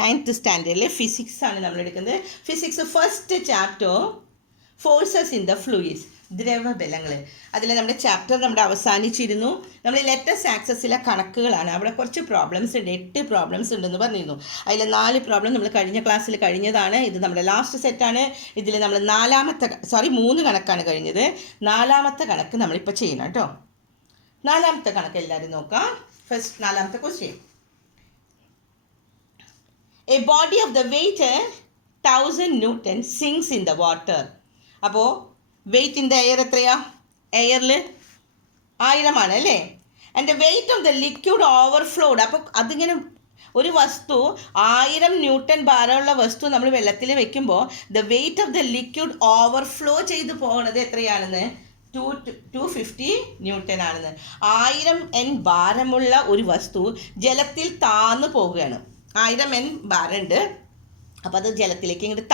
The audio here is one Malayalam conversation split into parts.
9th സ്റ്റാൻഡേർഡിലെ ഫിസിക്സ് ആണ് നമ്മൾ എടുക്കുന്നത്. Physics first chapter forces in the fluids, ദ്രവബലങ്ങൾ. അതിൽ നമ്മുടെ ചാപ്റ്റർ അവസാനിച്ചിരുന്നു. നമ്മൾ ലെറ്റസ് ആക്സസിലെ കണക്കുകളാണ്. അവിടെ കുറച്ച് പ്രോബ്ലംസ് ഉണ്ട്, 8 പ്രോബ്ലംസ് ഉണ്ടെന്ന് പറഞ്ഞിരുന്നു. അതിൽ 4 പ്രോബ്ലം നമ്മൾ കഴിഞ്ഞ ക്ലാസ്സിൽ കഴിഞ്ഞതാണ്. ഇത് നമ്മുടെ ലാസ്റ്റ് സെറ്റാണ്. ഇതിൽ നമ്മൾ 3 കണക്കാണ് കഴിഞ്ഞത്. 4ാമത്തെ കണക്ക് നമ്മളിപ്പോൾ ചെയ്യണം കേട്ടോ. 4ാമത്തെ കണക്ക് എല്ലാവരും നോക്കാം. ഫസ്റ്റ് 4ാമത്തെ question. A body of the weight 1000 Newton sinks in the water. അപ്പോൾ വെയിറ്റ് ഇൻ ദ എയർ എത്രയാ? എയറിൽ 1000 ആണ് അല്ലേ. And the weight of the liquid overflowed. അപ്പോൾ അതിങ്ങനെ ഒരു വസ്തു 1000 ന്യൂട്ടൺ ഭാരമുള്ള വസ്തു നമ്മൾ വെള്ളത്തിൽ വെക്കുമ്പോൾ the weight of the liquid overflow ചെയ്ത് പോകുന്നത് എത്രയാണെന്ന്? 250 ന്യൂട്ടൺ ആണെന്ന്. 1000 N ഭാരമുള്ള ഒരു വസ്തു ജലത്തിൽ താന്നു പോവുകയാണ്. 1000 N ഭാരമുണ്ട്. അപ്പോൾ അത് ജലത്തിലേക്ക് ഇങ്ങോട്ട്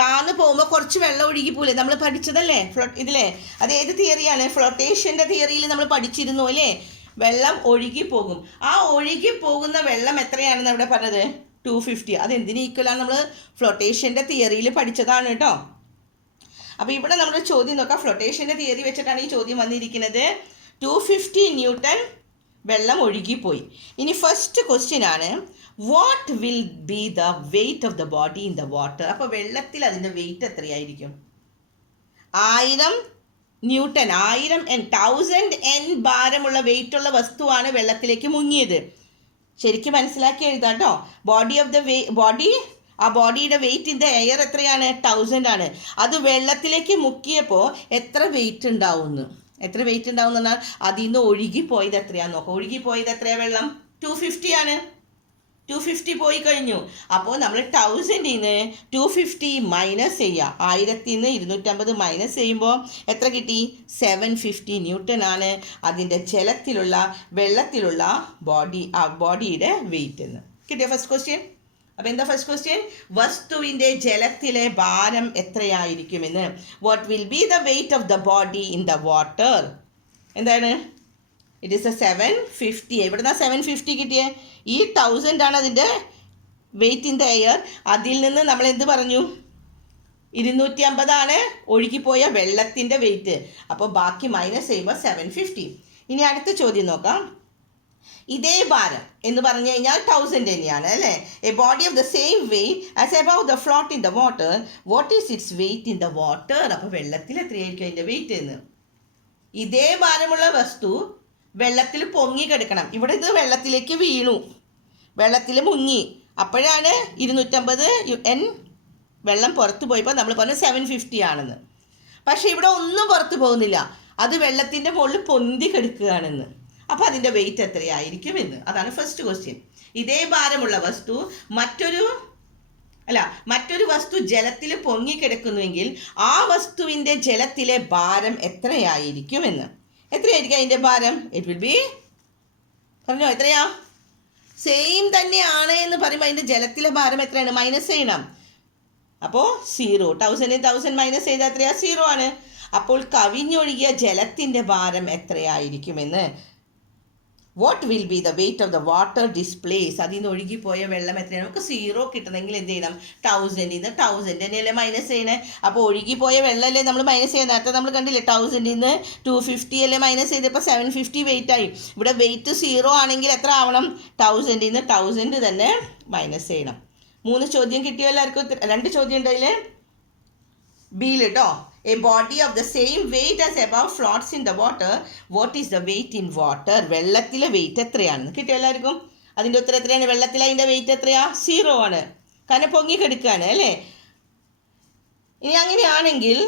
താന്നു പോകുമ്പോൾ കുറച്ച് വെള്ളം ഒഴുകി പോലെ നമ്മൾ പഠിച്ചതല്ലേ ഇതിലെ. അത് ഏത് തിയറിയാണ്? ഫ്ലോട്ടേഷൻ്റെ തിയറിയിൽ നമ്മൾ പഠിച്ചിരുന്നു അല്ലേ. വെള്ളം ഒഴുകി പോകും. ആ ഒഴുകി പോകുന്ന വെള്ളം എത്രയാണെന്ന് അവിടെ പറഞ്ഞത്? 250. അത് എന്തിന് ഈക്വലാണ്? നമ്മൾ ഫ്ലോട്ടേഷൻ്റെ തിയറിയിൽ പഠിച്ചതാണ് കേട്ടോ. അപ്പോൾ ഇവിടെ നമ്മുടെ ചോദ്യം നോക്കാം. ഫ്ലോട്ടേഷൻ്റെ തിയറി വെച്ചിട്ടാണ് ഈ ചോദ്യം വന്നിരിക്കുന്നത്. 250 ന്യൂട്ടൺ വെള്ളം ഒഴുകിപ്പോയി. ഇനി ഫസ്റ്റ് ക്വസ്റ്റ്യൻ ആണ്, what will be the weight of the body in the water. അപ്പോൾ വെള്ളത്തിൽ അതിൻ്റെ വെയിറ്റ് എത്രയായിരിക്കും? 1000 ന്യൂട്ടൺ, 1000 N, 1000 N ഭാരമുള്ള വെയിറ്റുള്ള വസ്തുവാണ് വെള്ളത്തിലേക്ക് മുങ്ങിയത്. ശരിക്കും മനസ്സിലാക്കി എഴുതാം കേട്ടോ. ആ ബോഡിയുടെ വെയിറ്റ് ഇൻ ദ എയർ എത്രയാണ്? 1000 ആണ്. അത് വെള്ളത്തിലേക്ക് മുക്കിയപ്പോൾ എത്ര വെയിറ്റ് ഉണ്ടാവുമെന്ന് പറഞ്ഞാൽ അതിൽ നിന്ന് ഒഴുകിപ്പോയത് എത്രയാണെന്ന് നോക്കാം. ഒഴുകിപ്പോയത് എത്രയാണ്? വെള്ളം 250 ആണ്. 250 പോയി കഴിഞ്ഞു. അപ്പോൾ നമ്മൾ 1000 നിന്ന് 250 മൈനസ് ചെയ്യുക. 1000 നിന്ന് 250 മൈനസ് ചെയ്യുമ്പോൾ എത്ര കിട്ടി? 750 ന്യൂട്ടൺ ആണ് അതിൻ്റെ വെള്ളത്തിലുള്ള ബോഡിയുടെ വെയിറ്റ് എന്ന് കിട്ടിയ ഫസ്റ്റ് ക്വസ്റ്റ്യൻ. അപ്പോൾ എന്താ ഫസ്റ്റ് ക്വസ്റ്റ്യൻ? വസ്തുവിൻ്റെ ജലത്തിലെ ഭാരം എത്രയായിരിക്കുമെന്ന്. What will be the weight of the body in the water. എന്താണ്? It is 750. എവിടുന്നാ 750 കിട്ടിയേ? ഈ 1000 ആണ് അതിൻ്റെ വെയിറ്റ് ഇൻ ദ എയർ. അതിൽ നിന്ന് നമ്മൾ എന്ത് പറഞ്ഞു? 250 ആണ് ഒഴുകിപ്പോയ വെള്ളത്തിൻ്റെ വെയിറ്റ്. അപ്പോൾ ബാക്കി മൈനസ് ചെയ്യുമ്പോൾ 750. ഇനി അടുത്ത ചോദ്യം നോക്കാം. ഇതേ ഭാരം എന്ന് പറഞ്ഞു കഴിഞ്ഞാൽ 1000 തന്നെയാണ് അല്ലേ. A body of the same weight as above the float in the water, what is its weight in the water. അപ്പോൾ വെള്ളത്തിൽ എത്രയായിരിക്കും അതിൻ്റെ വെയിറ്റ് എന്ന്. ഇതേ ഭാരമുള്ള വസ്തു വെള്ളത്തിൽ പൊങ്ങി കിടക്കണം. ഇവിടെ ഇത് വെള്ളത്തിലേക്ക് വീണു, വെള്ളത്തിൽ മുങ്ങി. അപ്പോഴാണ് 250 N വെള്ളം പുറത്ത് പോയപ്പോൾ നമ്മൾ പറഞ്ഞു 750 ആണെന്ന്. പക്ഷേ ഇവിടെ ഒന്നും പുറത്ത് പോകുന്നില്ല, അത് വെള്ളത്തിൻ്റെ മുകളിൽ പൊന്തി കിടക്കുകയാണെന്ന്. അപ്പോൾ അതിൻ്റെ വെയിറ്റ് എത്രയായിരിക്കും എന്ന്. അതാണ് ഫസ്റ്റ് ക്വസ്റ്റ്യൻ. ഇതേ ഭാരമുള്ള വസ്തു മറ്റൊരു വസ്തു ജലത്തിൽ പൊങ്ങിക്കിടക്കുന്നുവെങ്കിൽ ആ വസ്തുവിൻ്റെ ജലത്തിലെ ഭാരം എത്രയായിരിക്കും എന്ന്. എത്രയായിരിക്കും അതിൻ്റെ ഭാരം? ഇറ്റ് വിൽ ബി, പറഞ്ഞോ എത്രയാ? സെയിം തന്നെയാണ് എന്ന് പറയുമ്പോൾ അതിൻ്റെ ജലത്തിലെ ഭാരം എത്രയാണ്? മൈനസ് ചെയ്യണം. അപ്പോൾ 0. 1000 മൈനസ് ചെയ്താൽ എത്രയാ? 0 ആണ്. അപ്പോൾ കവിഞ്ഞൊഴുകിയ ജലത്തിൻ്റെ ഭാരം എത്രയായിരിക്കുമെന്ന്. What will be the weight of the water displace. അതിൽ നിന്ന് ഒഴുകിപ്പോയ വെള്ളം എത്രയാണ്? നമുക്ക് 0 കിട്ടണമെങ്കിൽ എന്ത് ചെയ്യണം? 1000 നിന്ന് 1000 തന്നെയല്ലേ മൈനസ് ചെയ്യണേ. അപ്പോൾ ഒഴുകിപ്പോയ വെള്ളമല്ലേ നമ്മൾ മൈനസ് ചെയ്യുന്നത്. നേരത്തെ നമ്മൾ കണ്ടില്ലേ 1000 നിന്ന് 250 അല്ലേ മൈനസ് ചെയ്തപ്പോൾ 750 വെയിറ്റ് ആയി. ഇവിടെ വെയിറ്റ് 0 ആണെങ്കിൽ എത്ര ആവണം? 1000 നിന്ന് 1000 തന്നെ മൈനസ് ചെയ്യണം. 3 ചോദ്യം കിട്ടിയോ എല്ലാവർക്കും? 2 ചോദ്യം ഉണ്ടായില്ലേ ബിയിൽ കേട്ടോ. A body of the same weight as above floats in the water, what is the weight in water. വെള്ളത്തിലെ വെയിറ്റ് എത്രയാണെന്ന് കിട്ടിയോ എല്ലാവർക്കും? അതിൻ്റെ ഉത്തരം എത്രയാണ്? വെള്ളത്തിൽ അതിൻ്റെ വെയിറ്റ് എത്രയാ? 0 ആണ്. കാരണം പൊങ്ങിക്കെടുക്കുകയാണ് അല്ലേ. ഇനി അങ്ങനെയാണെങ്കിൽ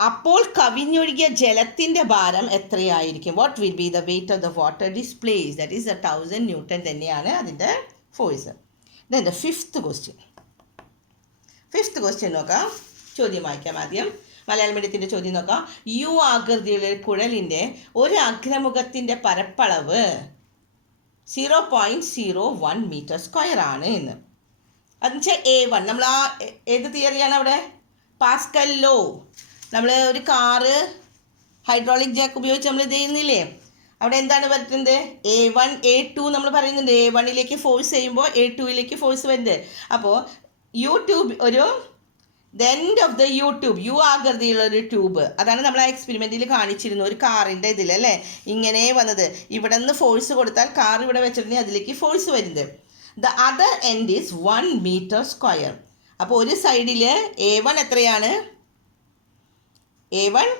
അപ്പോൾ കവിഞ്ഞൊഴുകിയ ജലത്തിൻ്റെ ഭാരം എത്രയായിരിക്കും? What will be the weight of the water displace. That is 1000 newton തന്നെയാണ് അതിൻ്റെ force. Then the fifth question നോക്കാം. ചോദ്യം വായിക്കാം ആദ്യം. മലയാളം മീഡിയത്തിൻ്റെ ചോദ്യം നോക്കാം. യു ആകൃതിയുള്ള കുഴലിൻ്റെ ഒരു അഗ്രമുഖത്തിൻ്റെ പരപ്പളവ് 0.01 മീറ്റർ സ്ക്വയർ ആണ് എന്ന്. അതെന്നുവെച്ചാൽ A1. നമ്മൾ ആ ഏത് തിയറിയാണ് അവിടെ? Pascal law. നമ്മൾ ഒരു കാറ് ഹൈഡ്രോളിക് ജാക്ക് ഉപയോഗിച്ച് നമ്മൾ ഇത് ചെയ്യുന്നില്ലേ, അവിടെ എന്താണ് പറയുന്നത്? A1 A2 നമ്മൾ പറയുന്നുണ്ട്. A1ലേക്ക് ഫോഴ്സ് ചെയ്യുമ്പോൾ A2ലേക്ക് ഫോഴ്സ് വരുന്നത്. അപ്പോൾ യൂട്യൂബ് ഒരു the end of the U tube U ആകൃതിയുള്ള ഒരു ട്യൂബ്, അതാണ് നമ്മൾ ആ എക്സ്പെരിമെൻറ്റിൽ കാണിച്ചിരുന്നു. ഒരു കാറിൻ്റെ ഇതിൽ അല്ലേ ഇങ്ങനെ വന്നത്. ഇവിടെ നിന്ന് ഫോഴ്സ് കൊടുത്താൽ കാർ ഇവിടെ വെച്ചിട്ടുണ്ടെങ്കിൽ അതിലേക്ക് ഫോഴ്സ് വരുന്നത്. The other end is 1 metre square. അപ്പോൾ ഒരു സൈഡിൽ A1 എത്രയാണ്? A1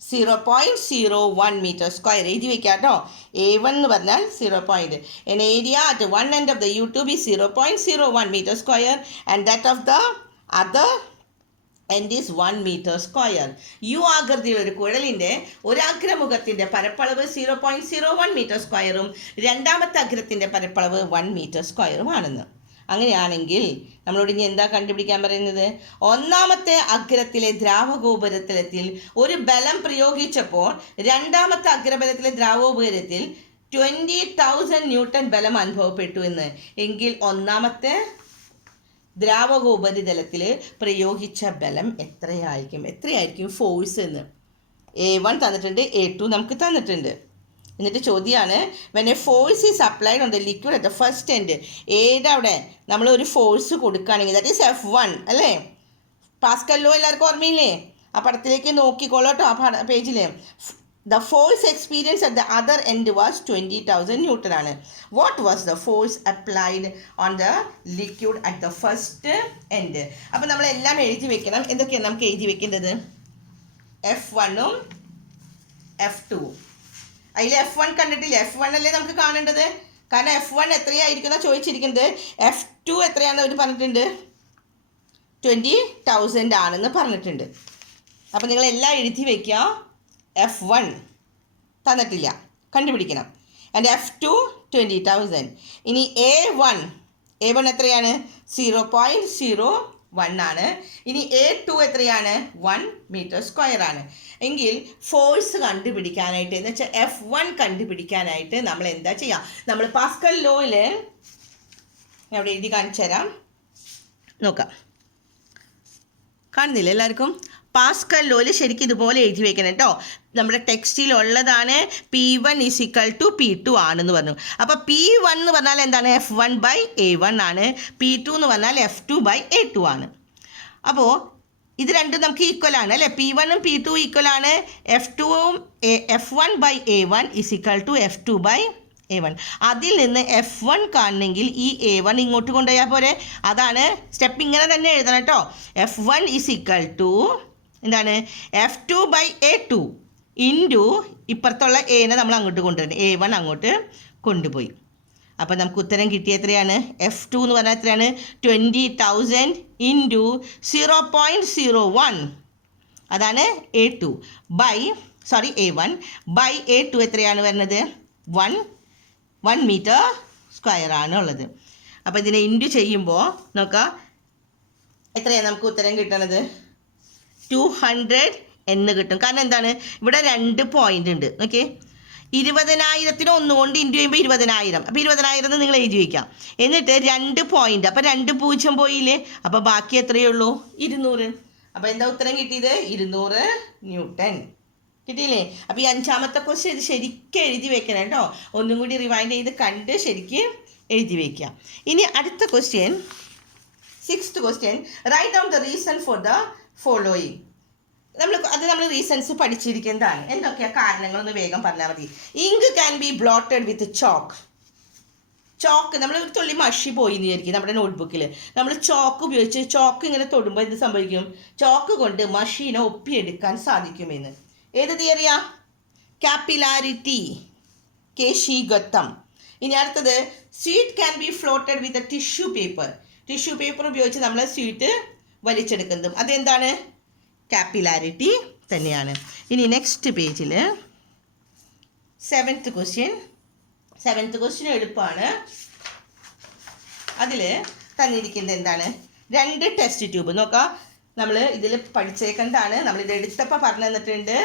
0.01 മീറ്റർ സ്ക്വയർ എഴുതി വെക്കാം കേട്ടോ. A1 എന്ന് പറഞ്ഞാൽ 0. An area at one end of the YouTube is 0.01 meter square and that of the other end is 1 meter square. U ആകൃതിയുള്ള ഒരു കുഴലിൻ്റെ ഒരഗ്രമുഖത്തിൻ്റെ പരപ്പളവ് 0.01 മീറ്റർ സ്ക്വയറും രണ്ടാമത്തെ അഗ്രത്തിൻ്റെ പരപ്പളവ് 1 മീറ്റർ സ്ക്വയറുമാണെന്ന്. അങ്ങനെയാണെങ്കിൽ നമ്മളോട് ഇനി എന്താ കണ്ടുപിടിക്കാൻ പറയുന്നത്? ഒന്നാമത്തെ അഗ്രത്തിലെ ദ്രാവകോപരിതലത്തിൽ ഒരു ബലം പ്രയോഗിച്ചപ്പോൾ രണ്ടാമത്തെ അഗ്രബലത്തിലെ ദ്രാവകോപരിതലത്തിൽ 20,000 ന്യൂട്ടൺ ബലം അനുഭവപ്പെട്ടു എന്ന്. എങ്കിൽ ഒന്നാമത്തെ ദ്രാവകോപരിതലത്തിൽ പ്രയോഗിച്ച ബലം എത്രയായിരിക്കും ഫോഴ്സ് എന്ന്. A1 തന്നിട്ടുണ്ട്, A2 നമുക്ക് തന്നിട്ടുണ്ട്. എന്നിട്ട് ചോദ്യമാണ് when A force is applied on the liquid at the first end. അവിടെ നമ്മൾ ഒരു ഫോഴ്സ് കൊടുക്കുകയാണെങ്കിൽ ദാറ്റ് ഈസ് F1 അല്ലേ? പാസ്കൽ ലോ എല്ലാവർക്കും ഓർമ്മയില്ലേ? ആ പടത്തിലേക്ക് നോക്കിക്കോളോട്ടോ, ആ പേജിൽ. The force experience at the other end was 20,000 newton ആണ്. What was the force applied on the liquid at the first end? അപ്പോൾ നമ്മളെല്ലാം എഴുതി വെക്കണം. എന്തൊക്കെയാണ് നമുക്ക് എഴുതി വെക്കേണ്ടത്? F1ഉം F2. അതിൽ F1 കണ്ടിട്ടില്ല. F1 അല്ലേ നമുക്ക് കാണേണ്ടത്. കാരണം F1 എത്രയായിരിക്കുന്ന ചോദിച്ചിരിക്കുന്നത്. F2 എത്രയാണെന്ന് അവർ പറഞ്ഞിട്ടുണ്ട്? 20,000 ആണെന്ന് പറഞ്ഞിട്ടുണ്ട്. അപ്പോൾ നിങ്ങളെല്ലാം എഴുതി വയ്ക്കുക. F1 തന്നിട്ടില്ല, കണ്ടുപിടിക്കണം. And F2 20,000. ഇനി A1 എത്രയാണ്? 0.01 ആണ്. ഇനി A2 എത്രയാണ്? 1 മീറ്റർ സ്ക്വയർ ആണ്. എങ്കിൽ ഫോഴ്സ് കണ്ടുപിടിക്കാനായിട്ട് എന്ന് വെച്ചാൽ F1 കണ്ടുപിടിക്കാനായിട്ട് നമ്മൾ എന്താ ചെയ്യുക? നമ്മൾ പാസ്കൽ ലോയിൽ ഞാൻ അവിടെ എഴുതി കാണിച്ചു തരാം, നോക്കാം. കാണുന്നില്ല എല്ലാവർക്കും? പാസ്കൽ ലോയിൽ ശരിക്കും ഇതുപോലെ എഴുതി വയ്ക്കണം കേട്ടോ. നമ്മുടെ ടെക്സ്റ്റിലുള്ളതാണ് P1 = P2 ആണെന്ന് പറഞ്ഞു. അപ്പോൾ P1 എന്ന് പറഞ്ഞാൽ എന്താണ്? F1/A1 ആണ്. P2 എന്ന് പറഞ്ഞാൽ F2/A2 ആണ്. അപ്പോൾ ഇത് രണ്ടും നമുക്ക് ഈക്വൽ ആണ് അല്ലേ? P1ഉം P2 ഈക്വൽ ആണ്. F1/A1 = F2/A1. അതിൽ നിന്ന് F1 കാണണമെങ്കിൽ ഈ A1 ഇങ്ങോട്ട് കൊണ്ടുപോയാൽ പോരെ. അതാണ് സ്റ്റെപ്പ്, ഇങ്ങനെ തന്നെ എഴുതണം കേട്ടോ. F1 = എന്താണ്? F2/A2 ഇൻറ്റു ഇപ്പുറത്തുള്ള എനെ നമ്മൾ അങ്ങോട്ട് കൊണ്ടുവരണം. A1 അങ്ങോട്ട് കൊണ്ടുപോയി. അപ്പോൾ നമുക്ക് ഉത്തരം കിട്ടിയ എത്രയാണ്? F2 എന്ന് പറഞ്ഞാൽ എത്രയാണ്? 20,000 ഇൻറ്റു 0.01. അതാണ് A1 ബൈ A2 എത്രയാണ് വരുന്നത്? 1 മീറ്റർ സ്ക്വയർ ആണ് ഉള്ളത്. അപ്പോൾ ഇതിനെ ഇൻറ്റു ചെയ്യുമ്പോൾ നോക്കാം എത്രയാണ് നമുക്ക് ഉത്തരം കിട്ടുന്നത്? 200 എന്ന് കിട്ടും. കാരണം എന്താണ്? ഇവിടെ 2 പോയിൻ്റ് ഉണ്ട്. ഓക്കെ, 20,000 ഒന്നുകൊണ്ട് ഇൻറ്റു ചെയ്യുമ്പോൾ 20,000. അപ്പോൾ 20,000 നിങ്ങൾ എഴുതി വയ്ക്കാം. എന്നിട്ട് 2 പോയിൻ്റ്, അപ്പോൾ 2 0 പോയില്ലേ? അപ്പോൾ ബാക്കി എത്രയേ ഉള്ളൂ? 200. അപ്പോൾ എന്താ ഉത്തരം കിട്ടിയത്? 200 ന്യൂട്ടൺ കിട്ടിയില്ലേ? അപ്പോൾ ഈ 5ാമത്തെ ക്വസ്റ്റ്യൻ ഇത് ശരിക്കും എഴുതി വെക്കണം കേട്ടോ. ഒന്നും കൂടി റിവൈൻഡ് ചെയ്ത് കണ്ട് ശരിക്കും എഴുതി വയ്ക്കാം. ഇനി അടുത്ത question, 6th question. Write down the reason for the following. നമ്മൾ റീസൺസ് പഠിച്ചിരിക്കുന്നതാണ്. എന്തൊക്കെയാണ് കാരണങ്ങളൊന്ന് വേഗം പറഞ്ഞാൽ മതി. Ink can be blotted with chalk. നമ്മൾ ഒരു തുള്ളി മഷി പോയി എന്ന് വിചാരിക്കും. നമ്മുടെ നോട്ട്ബുക്കിൽ നമ്മൾ ചോക്ക് ഉപയോഗിച്ച് ചോക്ക് ഇങ്ങനെ തൊടുമ്പോൾ എന്ത് സംഭവിക്കും? ചോക്ക് കൊണ്ട് മഷീനെ ഒപ്പിയെടുക്കാൻ സാധിക്കുമെന്ന്. ഏത് തിയറിയാ? കാപ്പിലാരിറ്റി, കേശീഗത്വം. ഇനി അടുത്തത്, sweet can be floated with tissue paper ഉപയോഗിച്ച് നമ്മൾ സ്വീറ്റ് വലിച്ചെടുക്കുന്നതും അതെന്താണ്? കാപ്പിലാരിറ്റി തന്നെയാണ്. ഇനി നെക്സ്റ്റ് പേജിൽ 7th ക്വസ്റ്റ്യൻ എളുപ്പമാണ്. അതിൽ തന്നിരിക്കുന്നത് എന്താണ്? 2 ടെസ്റ്റ് ട്യൂബ് നോക്കാം. നമ്മൾ ഇതിൽ പഠിച്ചേക്കുന്നതാണ്. നമ്മളിത് എടുത്തപ്പോൾ പറഞ്ഞു തന്നിട്ടുണ്ട്.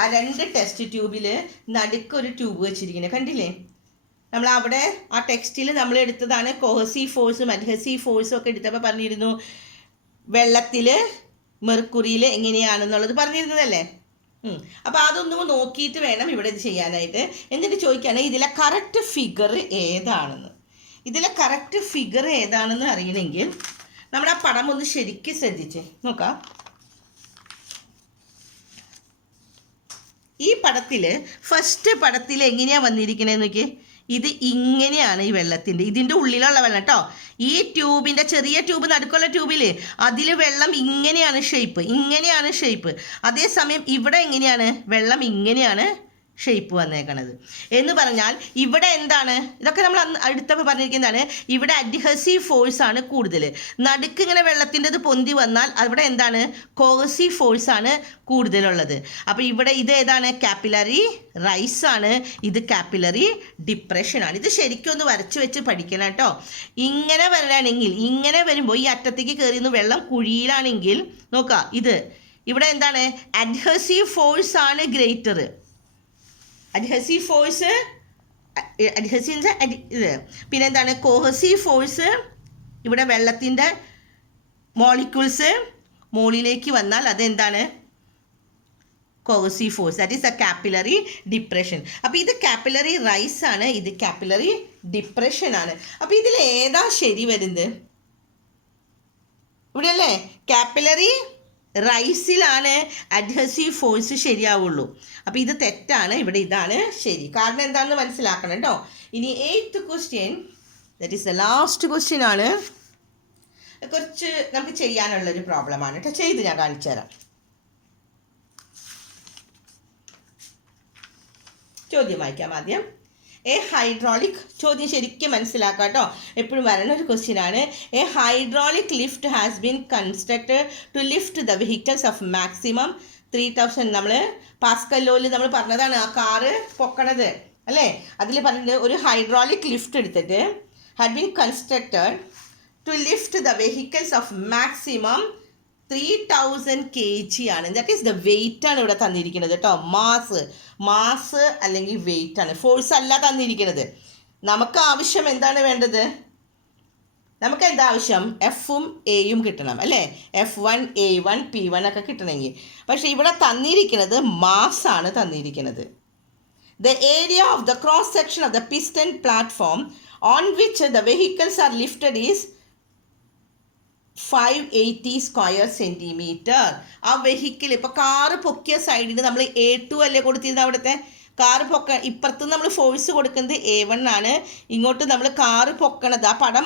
ആ 2 ടെസ്റ്റ് ട്യൂബിൽ നടുക്കൊരു ട്യൂബ് വെച്ചിരിക്കുന്നത് കണ്ടില്ലേ? നമ്മൾ അവിടെ ആ ടെക്സ്റ്റിൽ നമ്മൾ എടുത്തതാണ്. കോഹസീവ് ഫോഴ്സും അഡ്ഹസീവ് ഫോഴ്സും ഒക്കെ എടുത്തപ്പോൾ പറഞ്ഞിരുന്നു. വെള്ളത്തിൽ മെർക്കുറിയിൽ എങ്ങനെയാണെന്നുള്ളത് പറഞ്ഞിരുന്നതല്ലേ? അപ്പോൾ അതൊന്നും നോക്കിയിട്ട് വേണം ഇവിടെ ഇത് ചെയ്യാനായിട്ട്. എന്നിട്ട് ചോദിക്കുകയാണ് ഇതിലെ കറക്റ്റ് ഫിഗർ ഏതാണെന്ന്. ഇതിലെ കറക്റ്റ് ഫിഗർ ഏതാണെന്ന് അറിയണമെങ്കിൽ നമ്മുടെ ആ പടം ഒന്ന് ശരിക്കും ശ്രദ്ധിച്ചേ നോക്കാം. ഈ പടത്തിൽ ഫസ്റ്റ് പടത്തിൽ എങ്ങനെയാണ് വന്നിരിക്കണേന്ന് നോക്കി. ഇത് ഇങ്ങനെയാണ് ഈ വെള്ളത്തിൻ്റെ, ഇതിൻ്റെ ഉള്ളിലുള്ള വെള്ളം കേട്ടോ. ഈ ട്യൂബിൻ്റെ ചെറിയ ട്യൂബ് നടുക്കുള്ള ട്യൂബിൽ അതിൽ വെള്ളം ഇങ്ങനെയാണ് ഷേപ്പ്. അതേസമയം ഇവിടെ എങ്ങനെയാണ് വെള്ളം ഇങ്ങനെയാണ് ഷേപ്പ് വന്നേക്കണത്. എന്ന് പറഞ്ഞാൽ ഇവിടെ എന്താണ്, ഇതൊക്കെ നമ്മൾ അടുത്തപ്പോൾ പറഞ്ഞിരിക്കുന്നതാണ്, ഇവിടെ അഡ്ഹസീവ് ഫോഴ്സ് ആണ് കൂടുതൽ. നടുക്ക് ഇങ്ങനെ വെള്ളത്തിൻ്റെത് പൊന്തി വന്നാൽ അവിടെ എന്താണ്, കോഹസീവ് ഫോഴ്സ് ആണ് കൂടുതലുള്ളത്. അപ്പോൾ ഇവിടെ ഇത് ഏതാണ്, കാപ്പിലറി റൈസ് ആണ്, ഇത് കാപ്പിലറി ഡിപ്രഷൻ ആണ്. ഇത് ശരിക്കും ഒന്ന് വരച്ച് വെച്ച് പഠിക്കണം കേട്ടോ. ഇങ്ങനെ വരാണെങ്കിൽ, ഇങ്ങനെ വരുമ്പോൾ ഈ അറ്റത്തേക്ക് കയറിയുന്ന വെള്ളം കുഴിയിലാണെങ്കിൽ നോക്കുക, ഇത് ഇവിടെ എന്താണ്, അഡ്ഹസീവ് ഫോഴ്സ് ആണ് ഗ്രേറ്റർ. അഡ്ഹസീവ് ഫോഴ്സ് ഇത് പിന്നെ എന്താണ്, കോഹസീവ് ഫോഴ്സ് ഇവിടെ വെള്ളത്തിൻ്റെ മോളിക്യൂൾസ് മുകളിലേക്ക് വന്നാൽ അതെന്താണ്, cohesive force. That is A capillary depression. അപ്പോൾ ഇത് കാപ്പിലറി റൈസ് ആണ്, ഇത് കാപ്പിലറി ഡിപ്രഷൻ ആണ്. അപ്പോൾ ഇതിൽ ഏതാ ശരി വരുന്നത്, ഇവിടെ അല്ലേ കാപ്പിലറി റൈസിലാണ് അഡ്ഹസീവ് ഫോഴ്സ് ശരിയാവുള്ളൂ. അപ്പോൾ ഇത് തെറ്റാണ്, ഇവിടെ ഇതാണ് ശരി. കാരണം എന്താണെന്ന് മനസ്സിലാക്കണം കേട്ടോ. ഇനി 8th question, that is the last question ആണ്. കുറച്ച് നമുക്ക് ചെയ്യാനുള്ളൊരു പ്രോബ്ലമാണ് കേട്ടോ. ചെയ്ത് ഞാൻ കാണിച്ചു തരാം. ചോദ്യം വായിക്കാം ആദ്യം. എ ഹൈഡ്രോളിക്, ചോദ്യം ശരിക്കും മനസ്സിലാക്കാം കേട്ടോ, എപ്പോഴും വരണ ഒരു ക്വസ്റ്റ്യൻ ആണ്. A hydraulic lift has been constructed to lift the vehicles of maximum 3000. നമ്മൾ പാസ്കൽ ലോയിൽ നമ്മൾ പറഞ്ഞതാണ് ആ കാറ് പൊക്കണത് അല്ലേ. അതിൽ പറഞ്ഞിട്ട് ഒരു ഹൈഡ്രോളിക് ലിഫ്റ്റ് എടുത്തിട്ട് had been constructed to lift the vehicles of maximum 3000 kg ആണ്. ദാറ്റ് ഈസ് ദ വെയിറ്റ് ആണ് ഇവിടെ തന്നിരിക്കുന്നത് കേട്ടോ. മാസ് അല്ലെങ്കിൽ വെയിറ്റ് ആണ്, ഫോഴ്സ് അല്ല തന്നിരിക്കുന്നത്. നമുക്ക് ആവശ്യം എന്താണ് വേണ്ടത്, നമുക്ക് എന്താ ആവശ്യം, എഫും എയും കിട്ടണം അല്ലേ. F1 A1 P1 ഒക്കെ കിട്ടണമെങ്കിൽ. പക്ഷേ ഇവിടെ തന്നിരിക്കുന്നത് മാസാണ് തന്നിരിക്കുന്നത്. The area of the cross section of the piston platform on which the vehicles R lifted is 580 square centimetre. ആ വെഹിക്കിൾ ഇപ്പോൾ കാറ് പൊക്കിയ സൈഡിൽ നമ്മൾ A2 അല്ലേ കൊടുത്തിരുന്നത്, അവിടുത്തെ കാറ് ഇപ്പുറത്ത് നമ്മൾ ഫോഴ്സ് കൊടുക്കുന്നത് A1 ആണ്. ഇങ്ങോട്ട് നമ്മൾ കാറ് പൊക്കണത് ആ പടം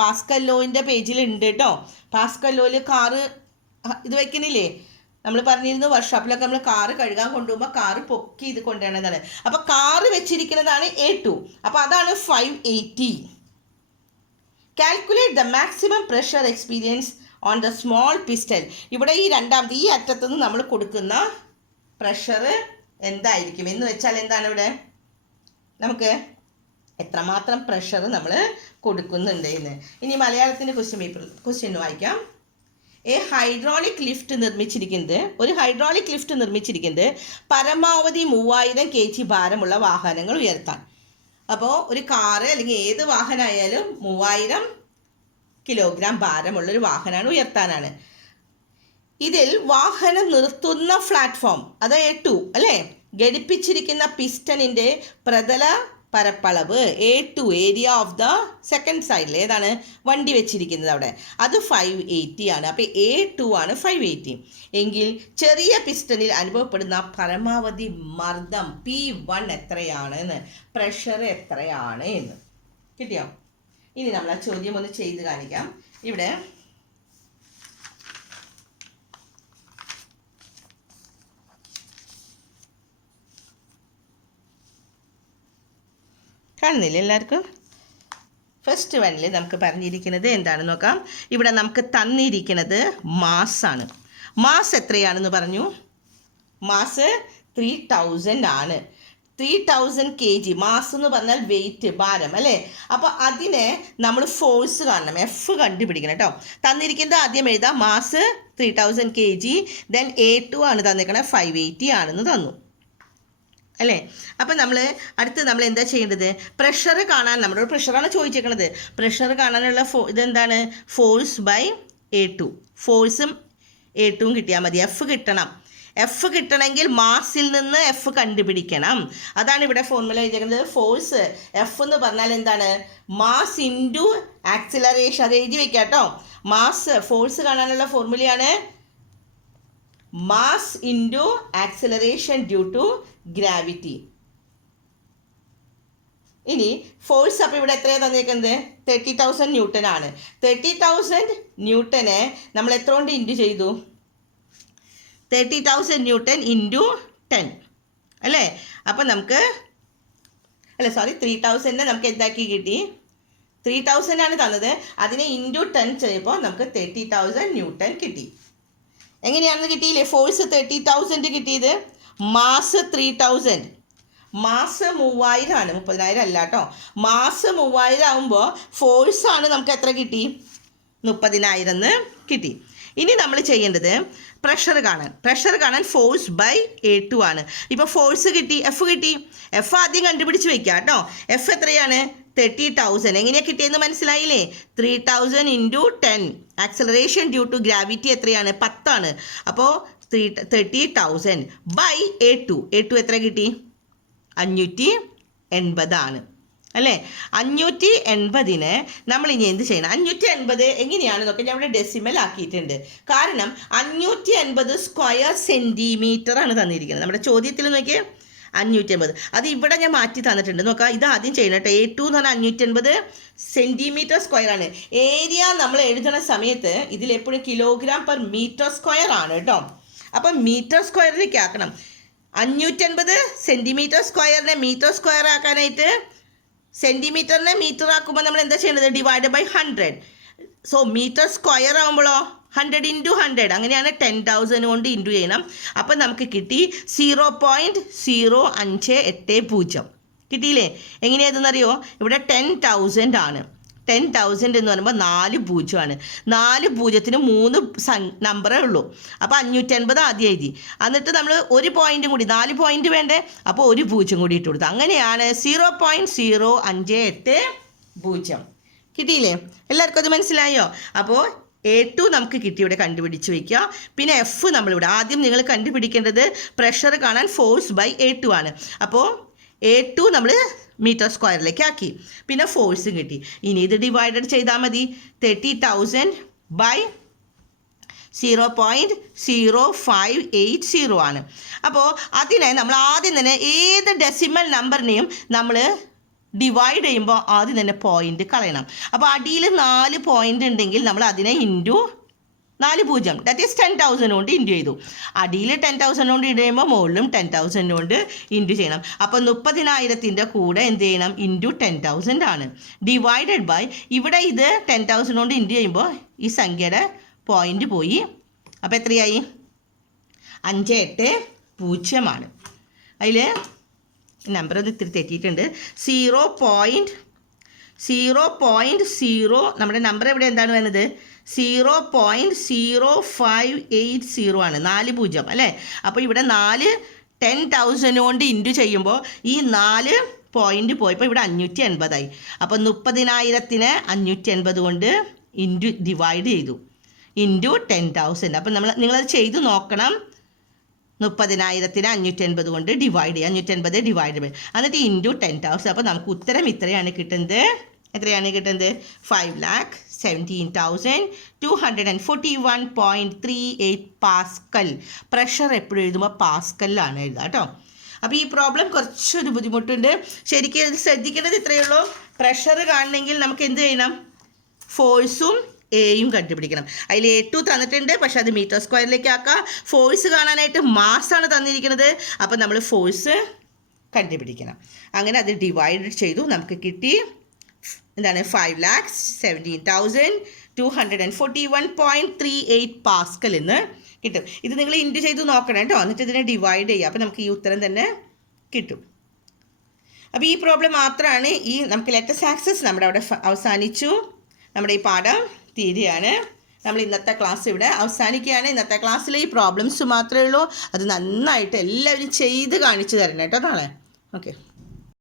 പാസ്കൽ ലോയിൻ്റെ പേജിൽ ഉണ്ട് കേട്ടോ. പാസ്കൽ ലോയിൽ കാറ് ഇത് വയ്ക്കുന്നില്ലേ, നമ്മൾ പറഞ്ഞിരുന്നു വർക്ക്ഷോപ്പിലൊക്കെ നമ്മൾ കാറ് കഴുകാൻ കൊണ്ടുപോകുമ്പോൾ കാറ് പൊക്കി ഇത് കൊണ്ടുവരണതാണ്. അപ്പോൾ കാറ് വെച്ചിരിക്കുന്നതാണ് A2, അപ്പോൾ അതാണ് 580. Calculate the maximum pressure experience on the small pistol. ഇവിടെ ഈ രണ്ടാമത്തെ ഈ അറ്റത്തുനിന്ന് നമ്മൾ കൊടുക്കുന്ന പ്രഷർ എന്തായിരിക്കും എന്ന് വെച്ചാൽ എന്താണ് ഇവിടെ നമുക്ക് എത്രമാത്രം പ്രഷർ നമ്മൾ കൊടുക്കുന്നുണ്ട് എന്ന്. ഇനി മലയാളത്തിൻ്റെ ക്വസ്റ്റ്യൻ വായിക്കാം. ഒരു ഹൈഡ്രോളിക് ലിഫ്റ്റ് നിർമ്മിച്ചിരിക്കുന്നത് പരമാവധി 3000 kg ഭാരമുള്ള വാഹനങ്ങൾ ഉയർത്താൻ. അപ്പോൾ ഒരു കാറ് അല്ലെങ്കിൽ ഏത് വാഹനമായാലും 3000 കിലോഗ്രാം ഭാരമുള്ളൊരു വാഹനമാണ് ഉയർത്താനാണ്. ഇതിൽ വാഹനം നിർത്തുന്ന പ്ലാറ്റ്ഫോം അത് A2 അല്ലേ, ഘടിപ്പിച്ചിരിക്കുന്ന പിസ്റ്റണിൻ്റെ പ്രതല പരപ്പളവ് A2 area of the second സൈഡിൽ ഏതാണ് വണ്ടി വെച്ചിരിക്കുന്നത് അവിടെ അത് 580 ആണ്. അപ്പോൾ A2 ആണ് 580 എങ്കിൽ ചെറിയ പിസ്റ്റണിൽ അനുഭവപ്പെടുന്ന പരമാവധി മർദ്ദം P1 എത്രയാണ് എന്ന്, പ്രഷർ എത്രയാണ് എന്ന് കിട്ടിയോ. ഇനി നമ്മൾ ആ ചോദ്യം ഒന്ന് ചെയ്ത് കാണിക്കാം. ഇവിടെ കാണുന്നില്ല എല്ലാവർക്കും. ഫസ്റ്റ് വണ്ണിൽ നമുക്ക് പറഞ്ഞിരിക്കുന്നത് എന്താണെന്ന് നോക്കാം. ഇവിടെ നമുക്ക് തന്നിരിക്കുന്നത് മാസാണ്. മാസ് എത്രയാണെന്ന് പറഞ്ഞു, മാസ് 3000 ആണ്. 3000 kg മാസ് എന്ന് പറഞ്ഞാൽ വെയിറ്റ്, ഭാരം അല്ലേ. അപ്പോൾ അതിനെ നമ്മൾ ഫോഴ്സ് കാണണം, എഫ് കണ്ടുപിടിക്കണം കേട്ടോ. തന്നിരിക്കുന്നത് ആദ്യം എഴുതാം, മാസ് 3000 kg, ദെൻ A2 ആണ് തന്നിരിക്കണത് 580 ആണെന്ന് തന്നു അല്ലേ. അപ്പം അടുത്ത് നമ്മൾ എന്താ ചെയ്യേണ്ടത്, പ്രഷർ കാണാൻ നമ്മളോട് പ്രഷറാണ് ചോദിച്ചേക്കണത്. പ്രഷർ കാണാനുള്ള ഇതെന്താണ്, ഫോഴ്സ് ബൈ A2. ഫോഴ്സും A2 കിട്ടിയാൽ മതി, എഫ് കിട്ടണം. എഫ് കിട്ടണമെങ്കിൽ മാസിൽ നിന്ന് എഫ് കണ്ടുപിടിക്കണം. അതാണ് ഇവിടെ ഫോർമുല എഴുതിയിരിക്കുന്നത്. ഫോഴ്സ് എഫ് എന്ന് പറഞ്ഞാൽ എന്താണ്? Mass into acceleration. അത് എഴുതി വെക്കാം കേട്ടോ. മാസ് ഫോഴ്സ് കാണാനുള്ള ഫോർമുലയാണ് mass into acceleration due to gravity. ഇനി ഫോഴ്സ് അപ്പോൾ ഇവിടെ എത്രയാണ് തന്നേക്കുന്നത്? 30,000 ന്യൂട്ടൺ ആണ്. 30,000 ന്യൂട്ടനെ നമ്മൾ എത്ര കൊണ്ട് ഇൻറ്റു ചെയ്തു? 30,000 ന്യൂട്ടൺ ഇൻറ്റു 10 അല്ലേ? അപ്പം നമുക്ക് 3,000 നമുക്ക് എന്താക്കി കിട്ടി? 3,000 ആണ് തന്നത്. അതിനെ ഇൻറ്റു 10 ചെയ്യുമ്പോൾ നമുക്ക് 30,000 ന്യൂട്ടൺ കിട്ടി. എങ്ങനെയാണെന്ന് കിട്ടിയില്ലേ? ഫോഴ്സ് 30,000 കിട്ടിയത്, മാസ് 3,000. മാസ് 3000 ആണ്, 30,000 അല്ല കേട്ടോ. മാസ് 3000 ആകുമ്പോൾ ഫോഴ്സാണ് നമുക്ക് എത്ര കിട്ടി? 30,000 കിട്ടി. ഇനി നമ്മൾ ചെയ്യേണ്ടത് പ്രഷർ കാണാൻ ഫോഴ്സ് ബൈ A2 ആണ്. ഇപ്പോൾ ഫോഴ്സ് കിട്ടി, എഫ് കിട്ടി. എഫ് ആദ്യം കണ്ടുപിടിച്ച് വെക്കുക കേട്ടോ. എഫ് എത്രയാണ്? 30,000. എങ്ങനെയാണ് കിട്ടിയെന്ന് മനസ്സിലായില്ലേ? 3,000 into 10. Acceleration due to gravity എത്രയാണ്? 10 ആണ്. അപ്പോൾ 30,000 ബൈ A2. A2 എത്ര കിട്ടി? 580 ആണ് അല്ലേ? 580 നമ്മൾ ഇനി എന്ത് ചെയ്യണം? 580 എങ്ങനെയാണെന്നൊക്കെ ഞാൻ ഇവിടെ ഡെസിമൽ ആക്കിയിട്ടുണ്ട്. കാരണം 580 സ്ക്വയർ സെൻറ്റിമീറ്റർ ആണ് തന്നിരിക്കുന്നത്. നമ്മുടെ ചോദ്യത്തിൽ നോക്കിയേ 580. അത് ഇവിടെ ഞാൻ മാറ്റി തന്നിട്ടുണ്ട്. നോക്കാം, ഇത് ആദ്യം ചെയ്യണം കേട്ടോ. A2 എന്ന് പറഞ്ഞാൽ 580 സെൻറ്റിമീറ്റർ സ്ക്വയർ ആണ്. ഏരിയ നമ്മൾ എഴുതുന്ന സമയത്ത് ഇതിലെപ്പോഴും കിലോഗ്രാം പെർ മീറ്റർ സ്ക്വയർ ആണ് കേട്ടോ. അപ്പം മീറ്റർ സ്ക്വയറിലേക്ക് ആക്കണം. 580 സെൻറ്റിമീറ്റർ സ്ക്വയറിനെ മീറ്റർ സ്ക്വയർ ആക്കാനായിട്ട് സെൻറ്റിമീറ്ററിനെ മീറ്റർ ആക്കുമ്പോൾ നമ്മൾ എന്താ ചെയ്യേണ്ടത്? Divide by 100. So metre square ആകുമ്പോഴോ 100 ഇൻറ്റു 100. അങ്ങനെയാണ് 10,000 കൊണ്ട് ഇൻറ്റു ചെയ്യണം. അപ്പം നമുക്ക് കിട്ടി 0.0580. കിട്ടിയില്ലേ? എങ്ങനെയാണെന്നറിയോ? ഇവിടെ 10,000 ആണ്. 10,000 എന്ന് പറയുമ്പോൾ 4 പൂജ്യമാണ്. 4 പൂജ്യത്തിന് 3 നമ്പറേ ഉള്ളൂ. അപ്പോൾ 580 ആദ്യം എഴുതി. എന്നിട്ട് നമ്മൾ ഒരു പോയിൻറ്റും കൂടി, 4 പോയിൻറ്റ് വേണ്ടേ? അപ്പോൾ ഒരു പൂജ്യം കൂടി ഇട്ട് കൊടുത്തു. അങ്ങനെയാണ് 0.0580. കിട്ടിയില്ലേ? എല്ലാവർക്കും അത് മനസ്സിലായോ? അപ്പോൾ A2 നമുക്ക് കിട്ടി, ഇവിടെ കണ്ടുപിടിച്ച് വയ്ക്കുക. പിന്നെ എഫ് നമ്മളിവിടെ ആദ്യം നിങ്ങൾ കണ്ടുപിടിക്കേണ്ടത് പ്രഷർ കാണാൻ ഫോഴ്സ് ബൈ A2 ആണ്. അപ്പോൾ A2 നമ്മൾ മീറ്റർ സ്ക്വയറിലേക്ക് ആക്കി. പിന്നെ ഫോഴ്സും കിട്ടി. ഇനി ഇത് ഡിവൈഡഡ് ചെയ്താൽ മതി. 30,000 ബൈ 0.0580 ആണ്. അപ്പോൾ അതിനെ നമ്മൾ ആദ്യം തന്നെ ഏത് ഡെസിമൽ നമ്പറിനെയും നമ്മൾ ഡിവൈഡ് ചെയ്യുമ്പോൾ ആദ്യം തന്നെ പോയിൻ്റ് കളയണം. അപ്പോൾ അടിയിൽ 4 പോയിൻ്റ് ഉണ്ടെങ്കിൽ നമ്മൾ അതിനെ ഇൻറ്റു 4 പൂജ്യം, ദാറ്റ് ഈസ് 10,000 കൊണ്ട് ഇൻറ്റു ചെയ്തു. അടിയിൽ 10,000 കൊണ്ട് ഇൻറ്റു ചെയ്യുമ്പോൾ മുകളിലും 10,000 കൊണ്ട് ഇൻറ്റു ചെയ്യണം. അപ്പോൾ 30,000 കൂടെ എന്ത് ചെയ്യണം? ഇൻറ്റു 10,000 ആണ്. ഡിവൈഡഡ് ബൈ ഇവിടെ ഇത് 10,000 കൊണ്ട് ഇൻറ്റു ചെയ്യുമ്പോൾ ഈ സംഖ്യയുടെ പോയിൻ്റ് പോയി. അപ്പോൾ എത്രയായി? 580 ആണ്. അതിൽ നമ്പർ ഒന്ന് ഇത്തിരി തെറ്റിയിട്ടുണ്ട്. 0.0 നമ്മുടെ നമ്പർ ഇവിടെ എന്താണ് വരുന്നത്? 0.0580 ആണ്. 4 പൂജ്യം അല്ലേ? അപ്പോൾ ഇവിടെ 10,000 കൊണ്ട് ഇൻറ്റു ചെയ്യുമ്പോൾ ഈ 4 പോയിൻ്റ് പോയപ്പോൾ ഇവിടെ 580 ആയി. അപ്പോൾ 30,000 580 കൊണ്ട് ഇൻറ്റു ഡിവൈഡ് ചെയ്തു, ഇൻറ്റു 10,000. അപ്പം നിങ്ങളത് ചെയ്ത് നോക്കണം. 30,000 580 കൊണ്ട് ഡിവൈഡ് ചെയ്യുക. 580 ഡിവൈഡ് ബൈ എന്നിട്ട് ഇൻറ്റു 10,000. അപ്പോൾ നമുക്ക് ഉത്തരം ഇത്രയാണ് കിട്ടുന്നത്. എത്രയാണ് കിട്ടുന്നത്? 5,17,241.38 പാസ്കൽ. പ്രഷർ എപ്പോഴും എഴുതുമ്പോൾ പാസ്കലിലാണ് എഴുതുക കേട്ടോ. അപ്പോൾ ഈ പ്രോബ്ലം കുറച്ചൊരു ബുദ്ധിമുട്ടുണ്ട്. ശരിക്കും ഇത് ശ്രദ്ധിക്കേണ്ടത് ഇത്രയേ ഉള്ളൂ. പ്രഷർ കാണണമെങ്കിൽ നമുക്ക് എന്ത് ചെയ്യണം? ഫോഴ്സും എയും കണ്ടുപിടിക്കണം. അതിൽ A2 തന്നിട്ടുണ്ട്, പക്ഷെ അത് മീറ്റർ സ്ക്വയറിലേക്ക് ആക്കാം. ഫോഴ്സ് കാണാനായിട്ട് മാസാണ് തന്നിരിക്കുന്നത്. അപ്പോൾ നമ്മൾ ഫോഴ്സ് കണ്ടുപിടിക്കണം. അങ്ങനെ അത് ഡിവൈഡ് ചെയ്തു. നമുക്ക് കിട്ടി എന്താണ്? 5,17,241.38 പാസ്കൽ എന്ന് കിട്ടും. ഇത് നിങ്ങൾ ഇൻറ്റു ചെയ്ത് നോക്കണം കേട്ടോ. എന്നിട്ട് ഇതിനെ ഡിവൈഡ് ചെയ്യുക. അപ്പോൾ നമുക്ക് ഈ ഉത്തരം തന്നെ കിട്ടും. അപ്പോൾ ഈ പ്രോബ്ലം മാത്രമാണ് നമുക്ക് ലെറ്റസ് ആക്സസ് നമ്മുടെ അവിടെ അവസാനിച്ചു. നമ്മുടെ ഈ പാഠം തീരുകയാണ്. നമ്മൾ ഇന്നത്തെ ക്ലാസ് ഇവിടെ അവസാനിക്കുകയാണ്. ഇന്നത്തെ ക്ലാസ്സിൽ ഈ പ്രോബ്ലംസ് മാത്രമേ ഉള്ളൂ. അത് നന്നായിട്ട് എല്ലാവരും ചെയ്ത് കാണിച്ചു തരണം കേട്ടോ നാളെ. ഓക്കെ.